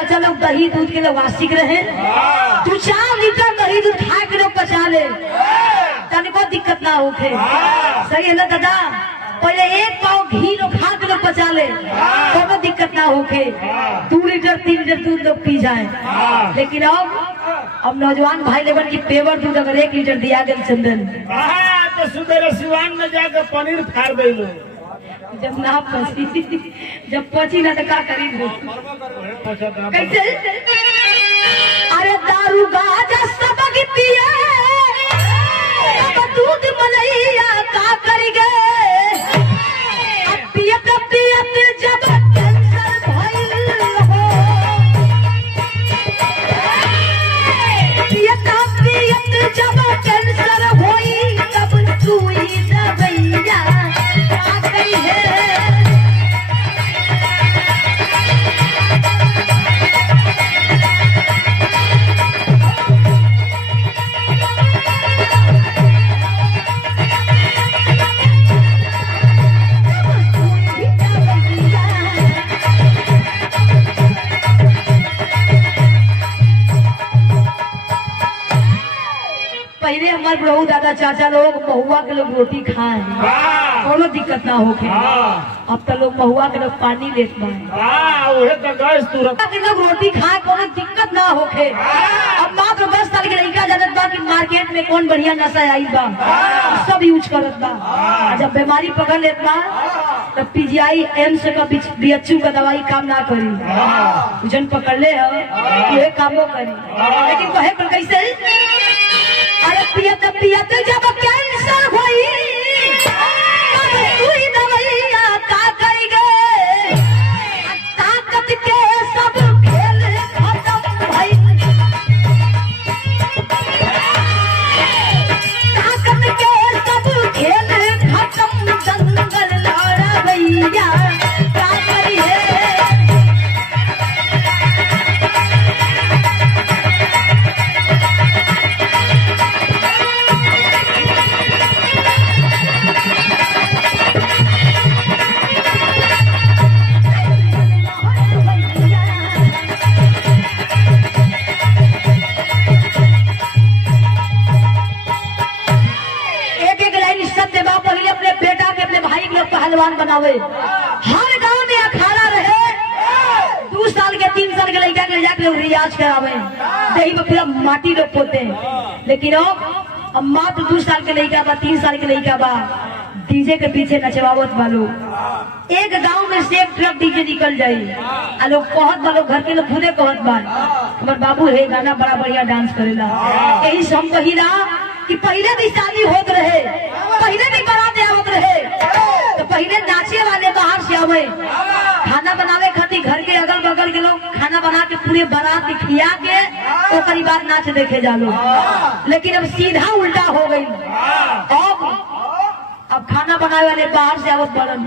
चाचा लोग दही दूध के लोग आशिक रहे। 2-4 लीटर दही दूध खा के लोग पचा ले, तनिको दिक्कत ना होखे। सही है ना दादा? पहले 1 पाव घी लोग खा के लोग पचा ले, कोनो दिक्कत ना होखे। 2 लीटर 3 लीटर दूध लोग पी जाए। लेकिन अब नौजवान भाई लोगन की पेवर दूध अगर 1 लीटर दिया गया चंदन, तो सुबह सिवान में जाकर पनीर फाड़ दे लो। जब ना पची, जब पची ना तो क्या करी कैसे? अरे दारू गाजा सब पिए, दूध मलैया का कर गए। पियत पियत जब कैंसर भइल हो, पियत पियत जब कैंसर होई, तब सुई दवैया का करी है। पहले हमारे बहू दादा चाचा लोग महुआ के लोग रोटी खाए, कोनो दिक्कत ना होके। अब तो लोग महुआ के लोग पानी लेत बा, लोग रोटी खाए कोनो दिक्कत ना होके। अब मात्र 10 साल के लड़का जानत बा कि मार्केट में कौन बढ़िया नशा आई बा, सब यूज करत बा। जब बीमारी पकड़ लेत बा तब पीजीआई एम्स का बीएचयू का दवाई काम ना करी, जन पकड़ ले ये कामो करी। लेकिन कहे पर कैसे? अरे पियत पियत जब कैंसर हुई, तब सुई दवैया का कर गए। ताकत के सब खेल खत्म भइल, ताकत के सब खेल खत्म। जंगल लड़वैया का करिए। पहलवान बनावे, हर गांव में अखाड़ा रहे। 2 साल के 3 साल के लड़का के ले जाकर लोग रियाज करावे, दही में पूरा माटी लोग पोते। लेकिन अब मात्र 2 साल के लड़का बा, 3 साल के लड़का बा, डीजे के पीछे नचवावत वालों। एक गांव में से एक ट्रक डीजे निकल जाये आ लोग कहत बा, लोग घर के लोग खुदे कहत बा हमार बाबू है गाना बड़ा बढ़िया डांस करेला। यही से हम कहिला कि पहले भी शादी होत रहे, पहले भी बारात आवत रहे, तो पहले नाचे वाले बाहर से आवे, खाना बनावे खातिर घर के अगल बगल के लोग खाना बना के पूरे बारात खिया के तो कई बार नाच देखे जालो। लेकिन अब सीधा उल्टा हो गई। अब खाना बनावे वाले बाहर से आवत बड़न,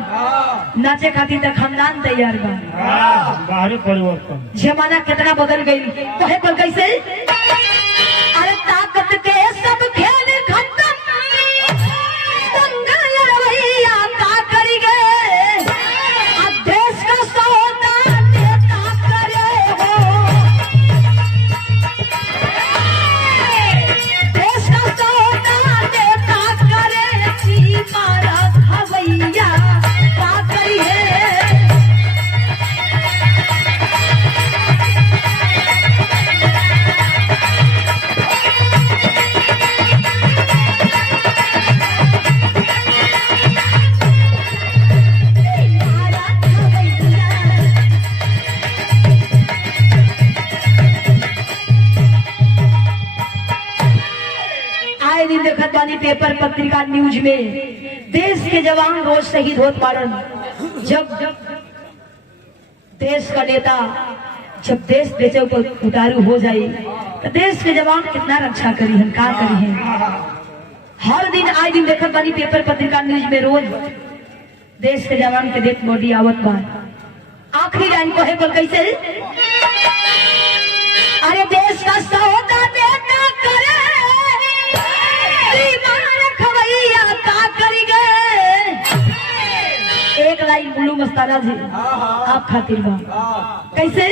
नाचे खातिर तो खानदान तैयार बा। बाहरी परिवर्तन जमाना कितना बदल गई। कहे पर कैसे? अरे ताकत के सब खेल खत्म, दंगल लड़वैया का कर गए। अब देश का सौदा नेता करे हो, देश का सौदा नेता करे। सीमा रखवैया का करिए। देखत बानी पेपर पत्रिका न्यूज में, देश के जवान रोज शहीद होत पारन। जब देश का नेता, जब देश बेचे ऊपर उतारू हो जाए तो देश के जवान कितना रक्षा करी हम, का करी है। हर दिन आए दिन देखत बानी पेपर पत्रिका न्यूज में, रोज देश के जवान के डेथ बॉडी आवत बा। आखिरी लाइन कहे बोल कैसे? अरे देश का सौदा नेता करे, खवैया का करी गए। एक लाइन बुलू मस्ताना जी आप खातिर बा कैसे?